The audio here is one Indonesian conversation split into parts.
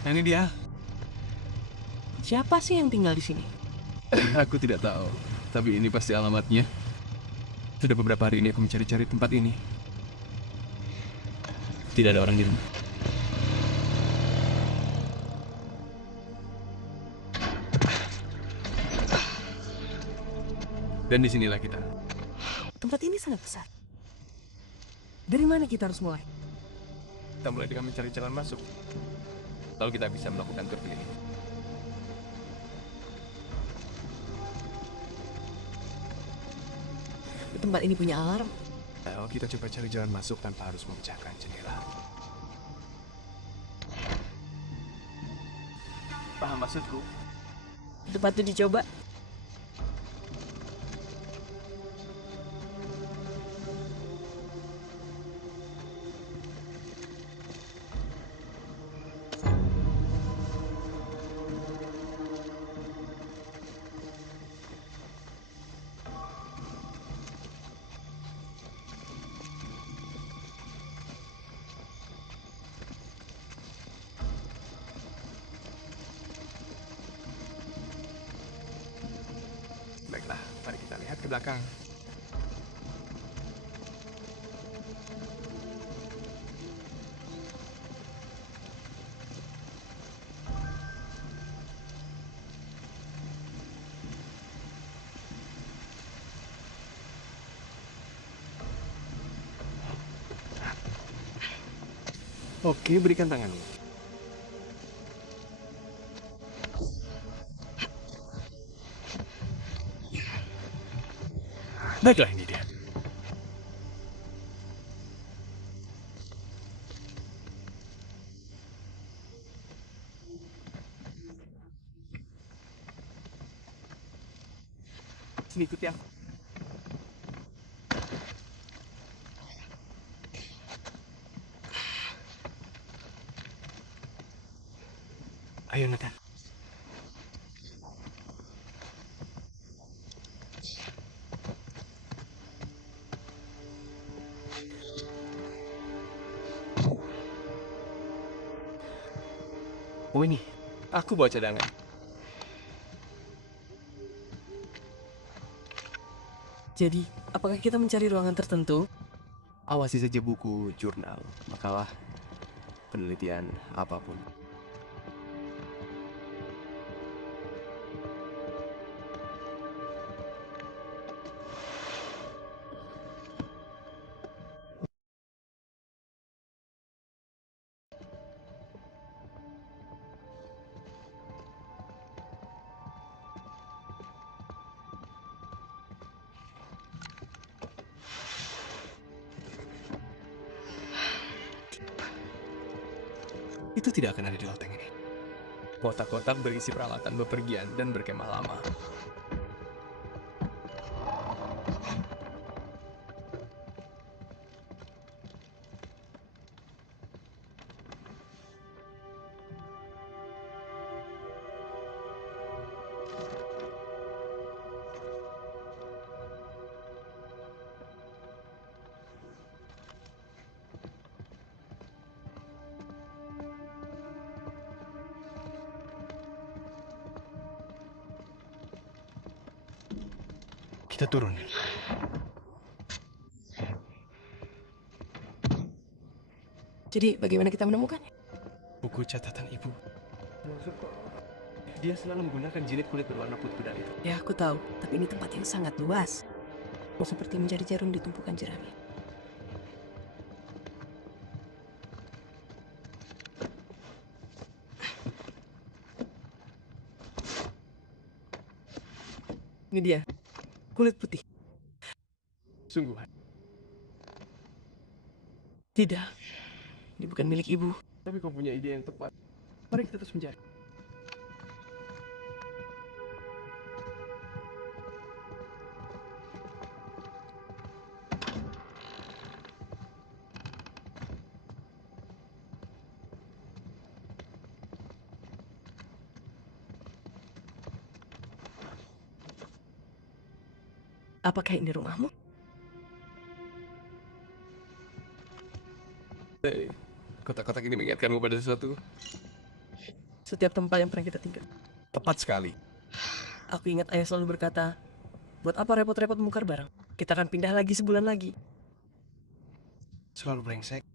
Nah, ini dia. Siapa sih yang tinggal di sini? Aku tidak tahu, tapi ini pasti alamatnya. Sudah beberapa hari ini aku mencari-cari tempat ini. Tidak ada orang di rumah. Dan disinilah kita. Tempat ini sangat besar. Dari mana kita harus mulai? Kita mulai dengan mencari jalan masuk. Lalu kita bisa melakukan tur keliling. Tempat ini punya alarm. Ayo kita coba cari jalan masuk tanpa harus memecahkan jendela. Paham maksudku? Tempat itu dicoba. Baiklah, mari kita lihat ke belakang. Oke, berikan tanganmu. Baiklah, ini dia. Sini, ikuti aku. Ayo, Nathan. Oh, ini. Aku bawa cadangan. Jadi, apakah kita mencari ruangan tertentu? Awasi saja buku, jurnal, makalah, penelitian, apapun. Itu tidak akan ada di loteng ini. Kotak-kotak berisi peralatan bepergian dan berkemah lama. Kita turun. Jadi, bagaimana kita menemukannya? Buku catatan ibu. Maksudku, dia selalu menggunakan jilid kulit berwarna putih kuda itu. Ya, aku tahu. Tapi ini tempat yang sangat luas. Seperti mencari jarum di tumpukan jerami. Ini dia. Kulit putih. Sungguh. Tidak. Ini bukan milik ibu. Tapi kau punya ide yang tepat. Mari kita terus mencari. Apakah ini rumahmu? Kotak-kotak ini mengingatkanmu pada sesuatu. Setiap tempat yang pernah kita tinggal. Tepat sekali. Aku ingat ayah selalu berkata, buat apa repot-repot menukar barang? Kita akan pindah lagi sebulan lagi. Selalu brengsek.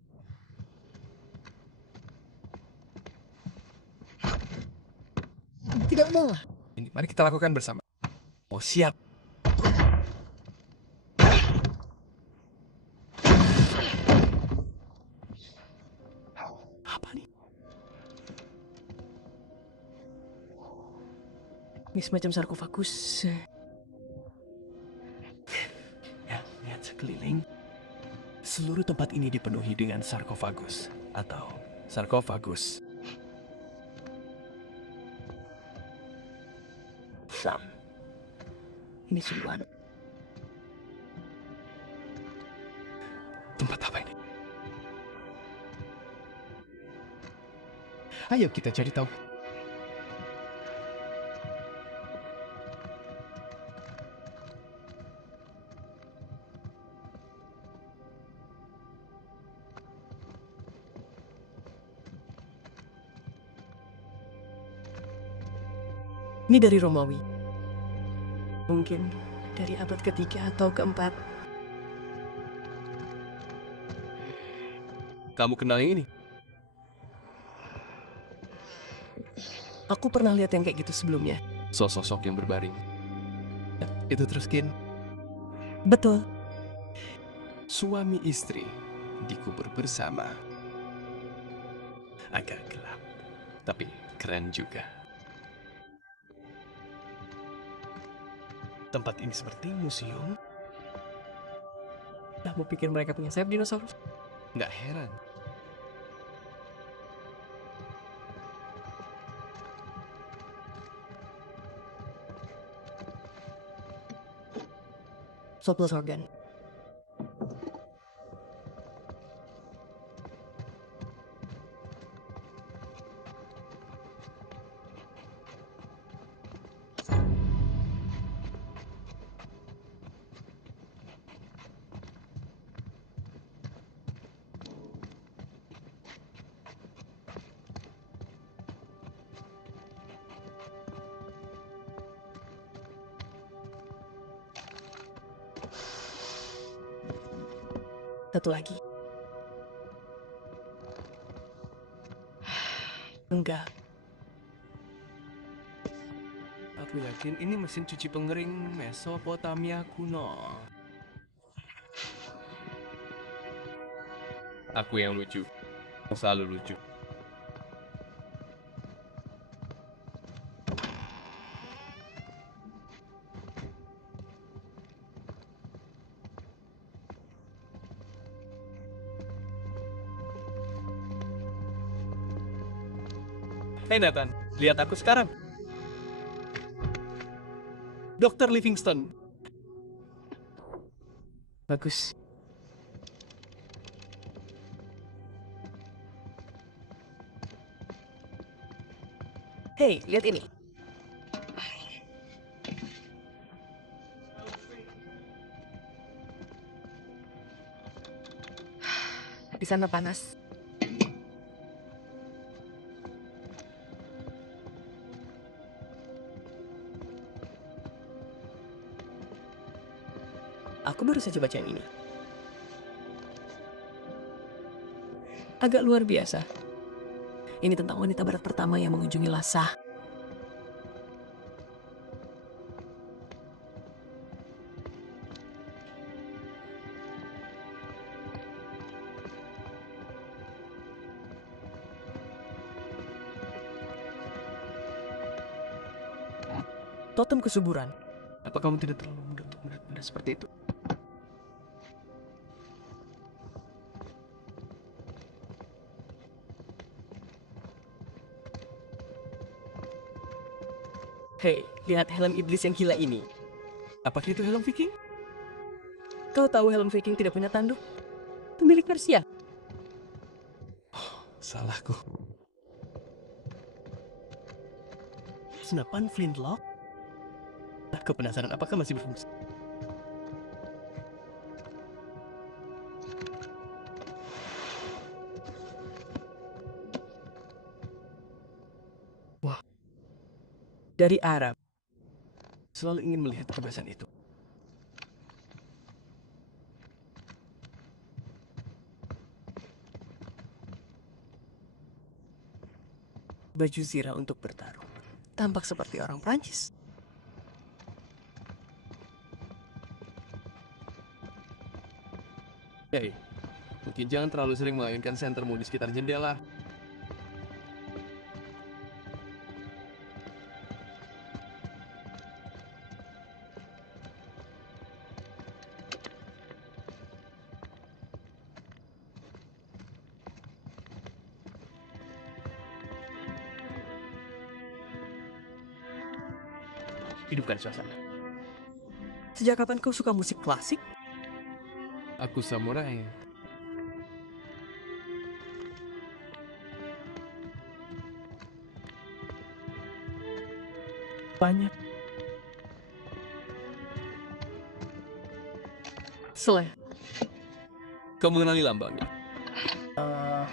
Tidak mau. Ini, mari kita lakukan bersama. Oh, siap. Apa nih? Ini semacam sarkofagus. Ya, lihat sekeliling. Seluruh tempat ini dipenuhi dengan sarkofagus atau sarkofagus. Sam. Ini sungguhan. Tempat apa ini? Ayo kita cari tahu. Ini dari Romawi. Mungkin dari abad ketiga atau keempat. Kamu kenal yang ini? Aku pernah lihat yang kayak gitu sebelumnya. Sosok yang berbaring. Itu terus Kin. Betul. Suami istri dikubur bersama. Agak gelap, tapi keren juga. Tempat ini seperti museum. Kamu pikir mereka punya sayap dinosaurus? Nggak heran. Soplos organ. Satu lagi. Enggak. Aku yakin ini mesin cuci pengering Mesopotamia kuno. Aku yang lucu. Selalu lucu. Hei Nathan, lihat aku sekarang. Dr. Livingstone. Bagus. Hei, lihat ini. Di sana panas. Aku baru saja baca yang ini. Agak luar biasa. Ini tentang wanita barat pertama yang mengunjungi Lhasa. Totem kesuburan. Apa kamu tidak terlalu muda untuk benda seperti itu? Hei, lihat helm iblis yang gila ini. Apakah itu helm Viking? Kau tahu helm Viking tidak punya tanduk? Itu milik Persia. Salahku. Senapan flintlock? Aku penasaran apakah masih berfungsi. dari Arab. Selalu ingin melihat kebebasan itu. Baju zirah untuk bertarung. Tampak seperti orang Prancis. Hei, mungkin jangan terlalu sering mengayunkan sentermu di sekitar jendela. Hidupkan suasana. Sejak kapan kau suka musik klasik? Aku samurai. Banyak. Seleh. Kau mengenali lambangnya?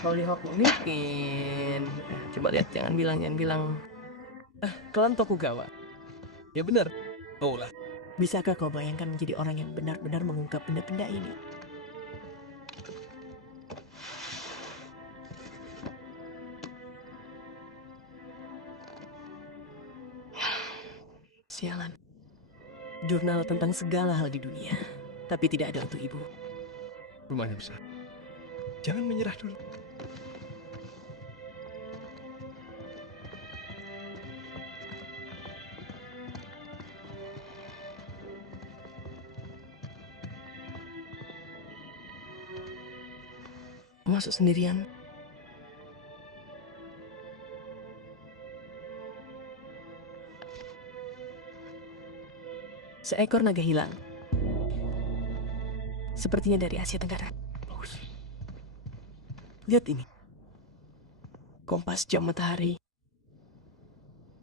Hollyhock mungkin. Coba lihat, jangan bilang. Klan Tokugawa. Ya benar. Oh lah. Bisakah kau bayangkan menjadi orang yang benar-benar mengungkap benda-benda ini? Sialan. Jurnal tentang segala hal di dunia. Tapi tidak ada untuk ibu. Rumahnya besar. Jangan menyerah dulu. Masuk sendirian. Seekor naga hilang. Sepertinya dari Asia Tenggara. Bagus. Lihat ini. Kompas jam matahari.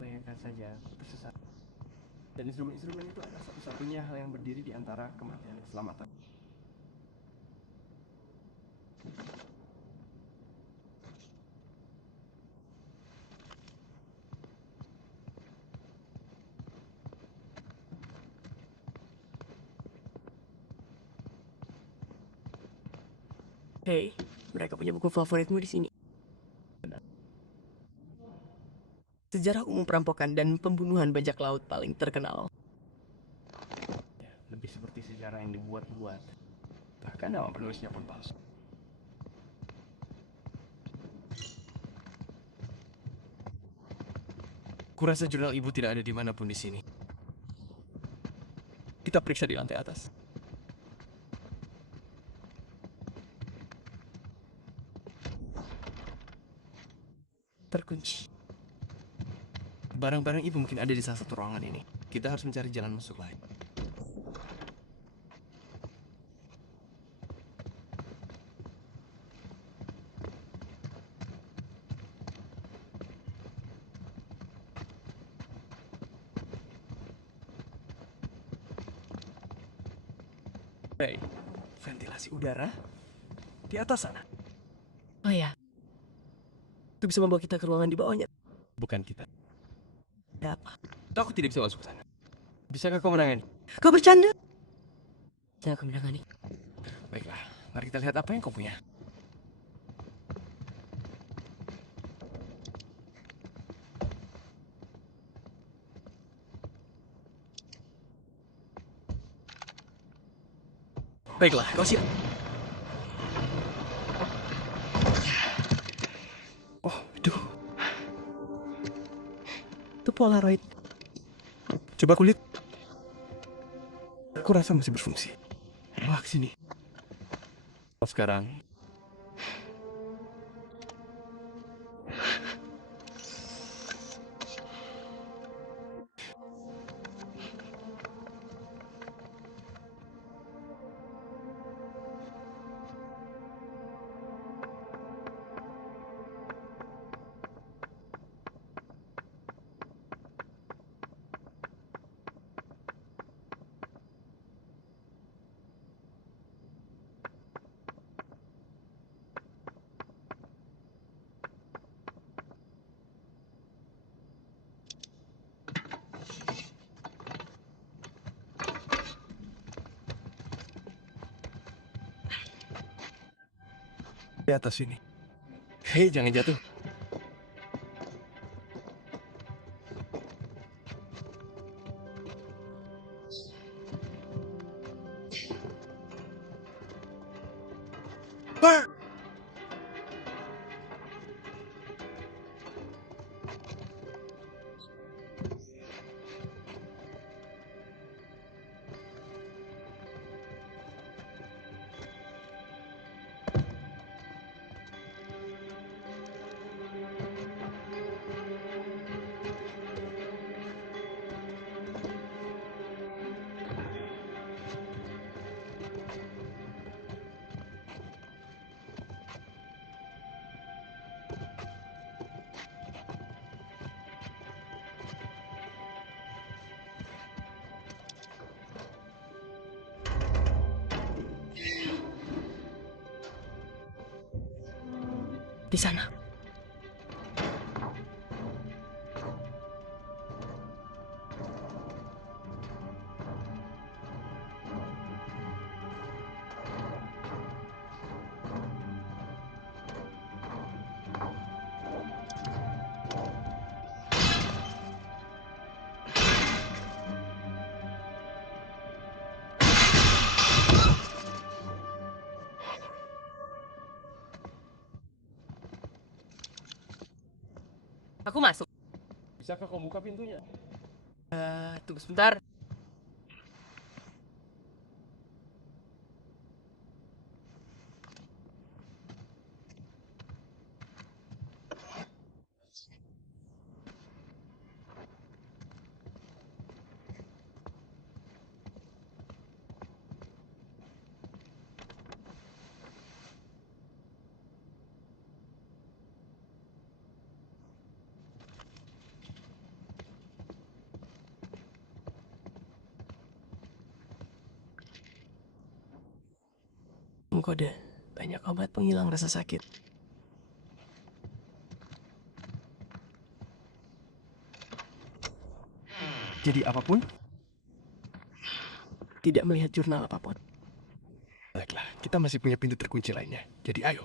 Bayangkan saja, tersesat. Dan instrumen-instrumen itu adalah satu-satunya hal yang berdiri di antara kematian dan keselamatan. Hei, mereka punya buku favoritmu di sini. Sejarah umum perampokan dan pembunuhan bajak laut paling terkenal. Ya, lebih seperti sejarah yang dibuat-buat. Bahkan nama penulisnya pun palsu. Kurasa jurnal ibu tidak ada dimanapun di sini. Kita periksa di lantai atas. Terkunci. Barang-barang ibu mungkin ada di salah satu ruangan ini. Kita harus mencari jalan masuk lain. Hei, ventilasi udara di atas sana. Oh ya. Itu bisa membawa kita ke ruangan di bawahnya. Bukan kita. Ada apa? Aku tidak bisa masuk ke sana. Bisakah kau menangani? Kau bercanda? Jangan kau menangani. Baiklah, mari kita lihat apa yang kau punya. Baiklah, kau siap. Oh, itu. Itu Polaroid. Coba aku lihat. Aku rasa masih berfungsi. Wah, sini. Oh, sekarang. Di atas sini. Hei, jangan jatuh. Ah! Di sana. Aku masuk. Bisakah kau buka pintunya? Tunggu sebentar. Kode banyak obat penghilang rasa sakit. Jadi apapun? Tidak melihat jurnal apapun. Baiklah, kita masih punya pintu terkunci lainnya. Jadi ayo.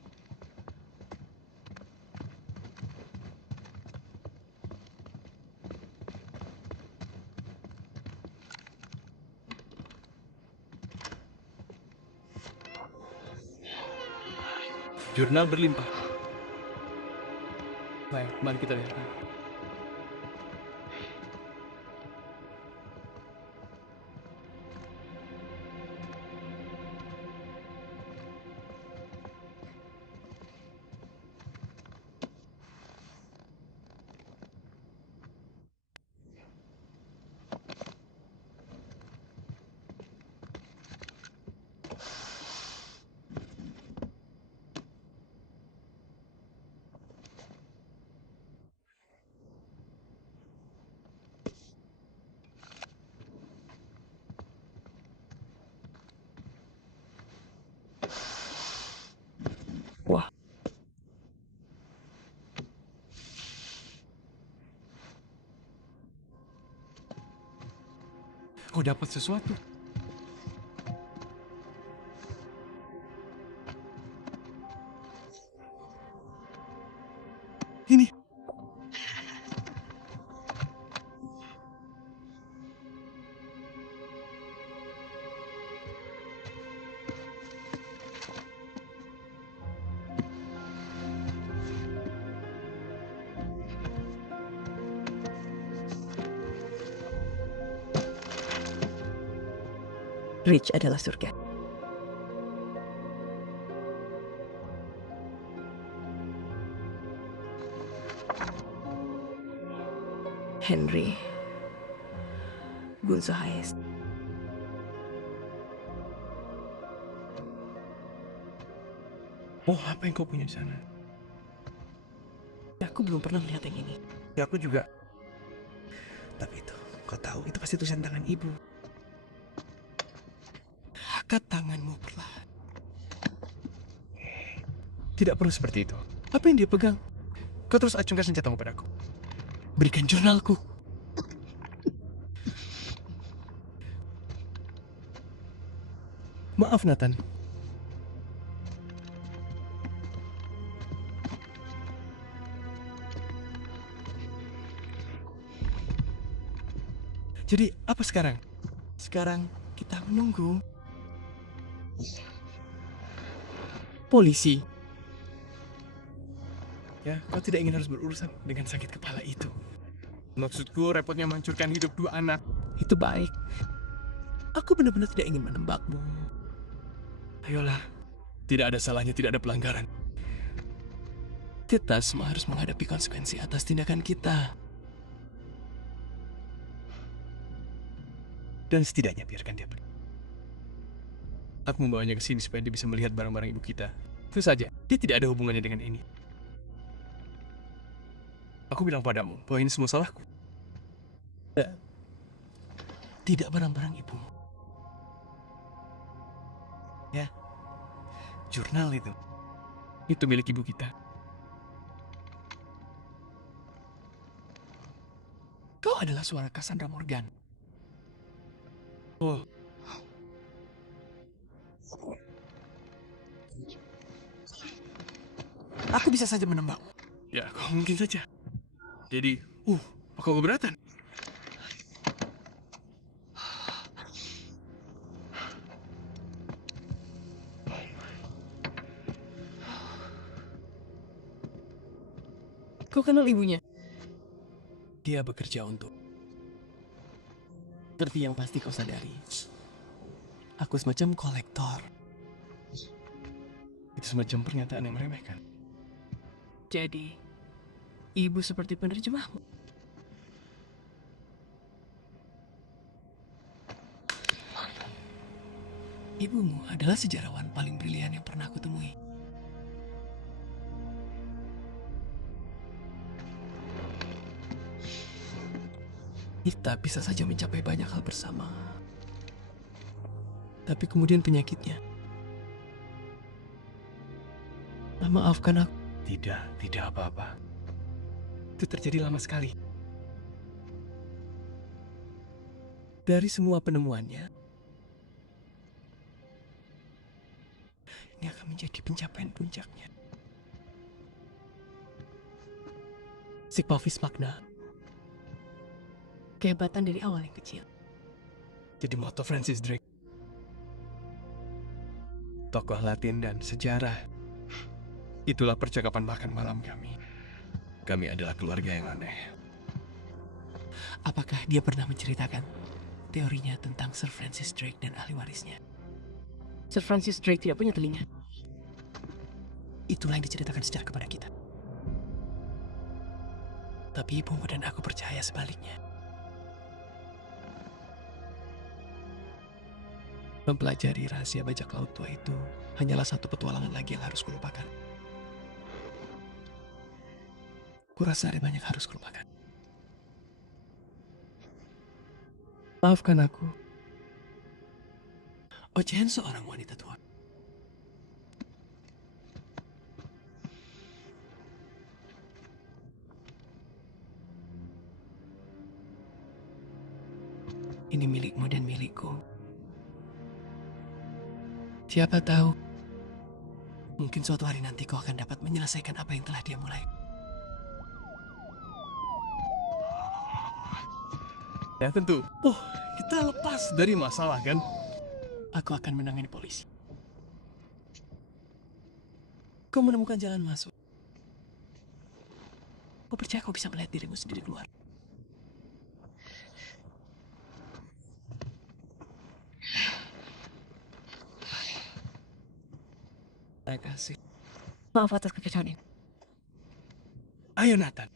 Jurnal berlimpah. Baik, mari kita lihat. Wah, Kau dapat sesuatu. Ini. Rich adalah surga. Henry Gunso Hayes. Oh, apa yang kau punya di sana? Aku belum pernah melihat yang ini. Ya, aku juga. Tapi itu, kau tahu, itu pasti tulisan tangan ibu. Angkat tanganmu perlahan. Tidak perlu seperti itu. Apa yang dia pegang? Kau terus acungkan senjatamu padaku. Berikan jurnalku. Maaf, Nathan. Jadi, apa sekarang? Sekarang kita menunggu polisi. Ya, kau tidak ingin harus berurusan dengan sakit kepala itu. Maksudku, repotnya menghancurkan hidup dua anak. Itu baik. Aku benar-benar tidak ingin menembakmu. Ayolah, tidak ada salahnya, tidak ada pelanggaran. Kita semua harus menghadapi konsekuensi atas tindakan kita. Dan setidaknya biarkan dia pergi. Aku membawanya ke sini supaya dia bisa melihat barang-barang ibu kita. Itu saja, dia tidak ada hubungannya dengan ini. Aku bilang padamu bahwa ini semua salahku. Tidak barang-barang ibu. Ya, jurnal itu. Itu milik ibu kita. Kau adalah suara Cassandra Morgan. Oh, Aku bisa saja menembakmu. ya kau mungkin saja. Jadi, apa kau keberatan? Kau kenal ibunya? Dia bekerja untuk... Seperti yang pasti kau sadari, aku semacam kolektor. Itu semacam pernyataan yang meremehkan. Jadi, ibu seperti penerjemahmu. Ibumu adalah sejarawan paling brilian yang pernah aku temui. Kita bisa saja mencapai banyak hal bersama. Tapi kemudian penyakitnya. Maafkan aku. Tidak apa-apa. Itu terjadi lama sekali. Dari semua penemuannya, ini akan menjadi pencapaian puncaknya. Sigma Vis Magna. Kehebatan dari awal yang kecil. Jadi moto Francis Drake. Tokoh Latin dan sejarah. Itulah percakapan makan malam kami. Kami adalah keluarga yang aneh. Apakah dia pernah menceritakan teorinya tentang Sir Francis Drake dan ahli warisnya? Sir Francis Drake tidak punya telinga. Itulah yang diceritakan sejarah kepada kita. Tapi ibumu dan aku percaya sebaliknya. Mempelajari rahasia bajak laut tua itu hanyalah satu petualangan lagi yang harus kulupakan. Kurasa ada banyak harus kulupakan. Maafkan aku. Ocehan seorang wanita tua. Ini milikmu dan milikku. Siapa tahu, mungkin suatu hari nanti kau akan dapat menyelesaikan apa yang telah dia mulai. Ya tentu. Oh, kita lepas dari masalah kan? Aku akan menangani polisi. Kau menemukan jalan masuk. Kau percaya kau bisa melihat dirimu sendiri keluar? Terima kasih. Maaf atas kekecewaan ini. Ayo Nathan.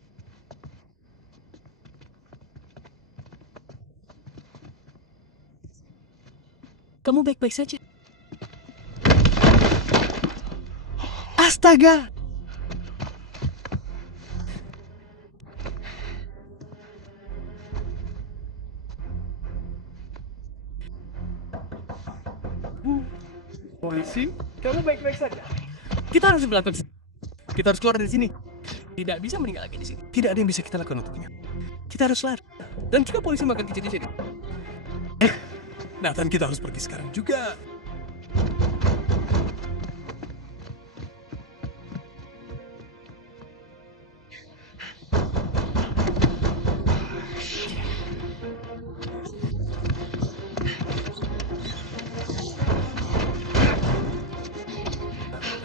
Kamu baik-baik saja? Astaga! Polisi, kamu baik-baik saja. Kita harus melakukan. Kita harus keluar dari sini. Tidak bisa meninggal lagi di sini. Tidak ada yang bisa kita lakukan untuknya. Kita harus lari. Dan juga polisi makan kecil di sini. Nathan, kita harus pergi sekarang juga.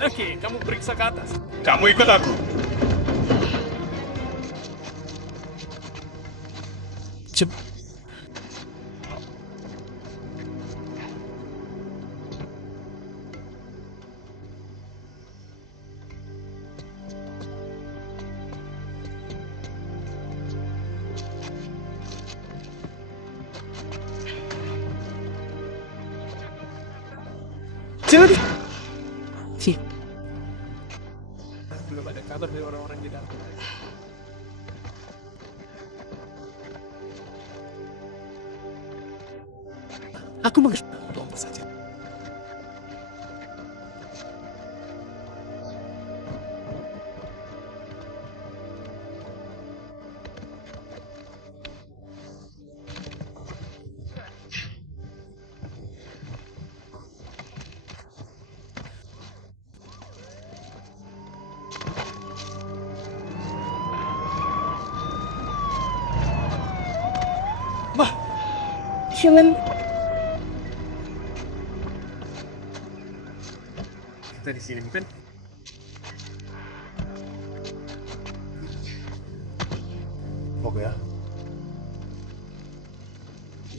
Oke, kamu periksa ke atas. Kamu ikut aku. Cep. Jadi, si, Belum ada kabar dari orang-orang di dalam. aku mengerti. Lompat saja. Helen, Kita di sini, bukan? Oke ya.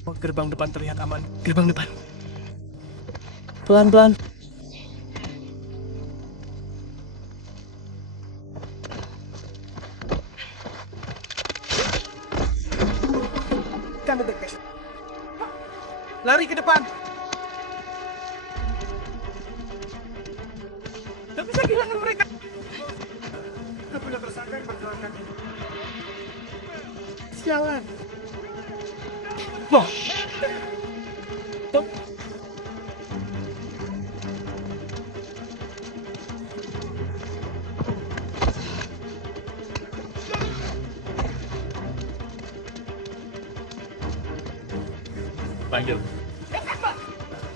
Oh, gerbang depan terlihat aman. gerbang depan. Pelan-pelan. Kan ada cash. Lari ke depan. Gak bisa kehilangan mereka. Gak punya tersangka yang berjalan kaki. Sialan. Wah, Panggil.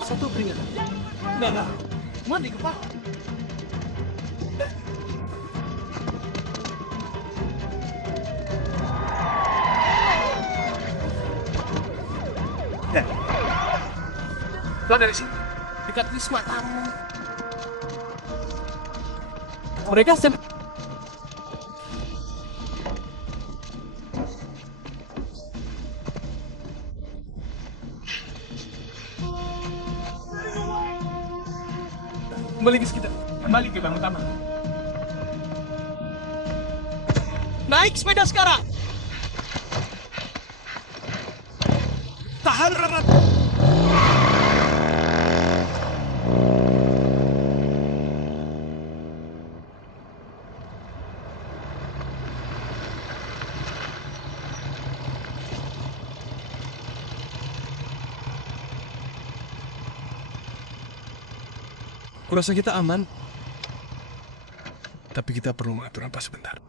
satu peringatan. Enggak. Mandi kepala. Keluar dari sini. Dekat Wisma Tamu. Mereka Kembali ke sekitar. Kembali ke bank utama. naik sepeda sekarang. Tahan erat. Kurasa kita aman. Tapi kita perlu mengatur apa sebentar.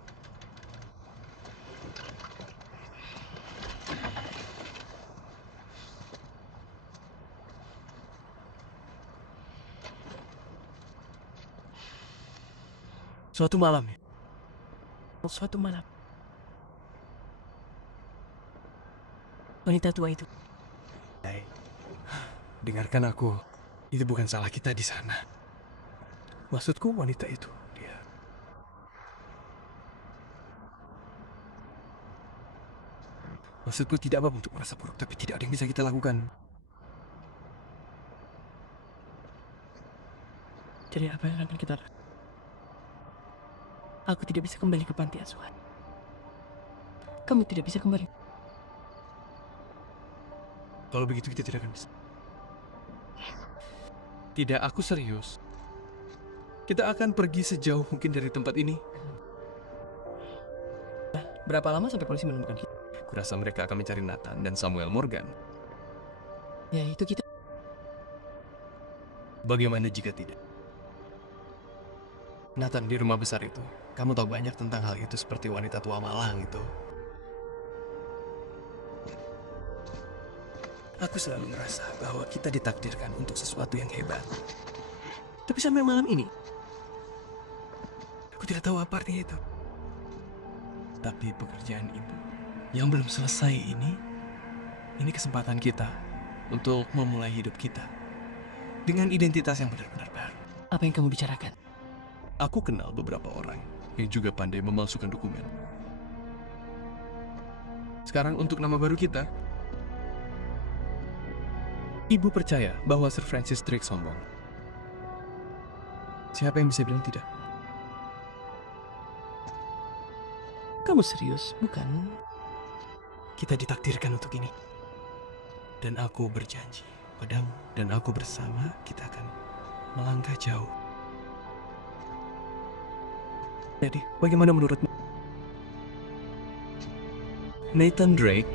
Suatu malam ya. Suatu malam. Wanita tua itu. Hai. Dengarkan aku. Itu bukan salah kita di sana. Maksudku wanita itu. Dia. Maksudku tidak apa untuk merasa buruk, tapi tidak ada yang bisa kita lakukan. Jadi apa yang akan kita lakukan? Aku tidak bisa kembali ke panti asuhan. Kamu tidak bisa kembali. Kalau begitu kita tidak akan bisa. Tidak, aku serius. Kita akan pergi sejauh mungkin dari tempat ini. Berapa lama sampai polisi menemukan kita? Kurasa mereka akan mencari Nathan dan Samuel Morgan. Ya itu kita. Bagaimana jika tidak? Nathan di rumah besar itu. Kamu tahu banyak tentang hal itu seperti wanita tua malang itu. Aku selalu merasa bahwa kita ditakdirkan untuk sesuatu yang hebat. Tapi sampai malam ini, aku tidak tahu apa artinya itu. Tapi pekerjaan ibu yang belum selesai ini kesempatan kita untuk memulai hidup kita dengan identitas yang benar-benar baru. Apa yang kamu bicarakan? Aku kenal beberapa orang yang juga pandai memalsukan dokumen. Sekarang untuk nama baru kita. Ibu percaya bahwa Sir Francis Drake sombong. Siapa yang bisa bilang tidak? Kamu serius, bukan? Kita ditakdirkan untuk ini. Dan aku berjanji padamu dan aku bersama kita akan melangkah jauh. Jadi, bagaimana menurutmu? Nathan Drake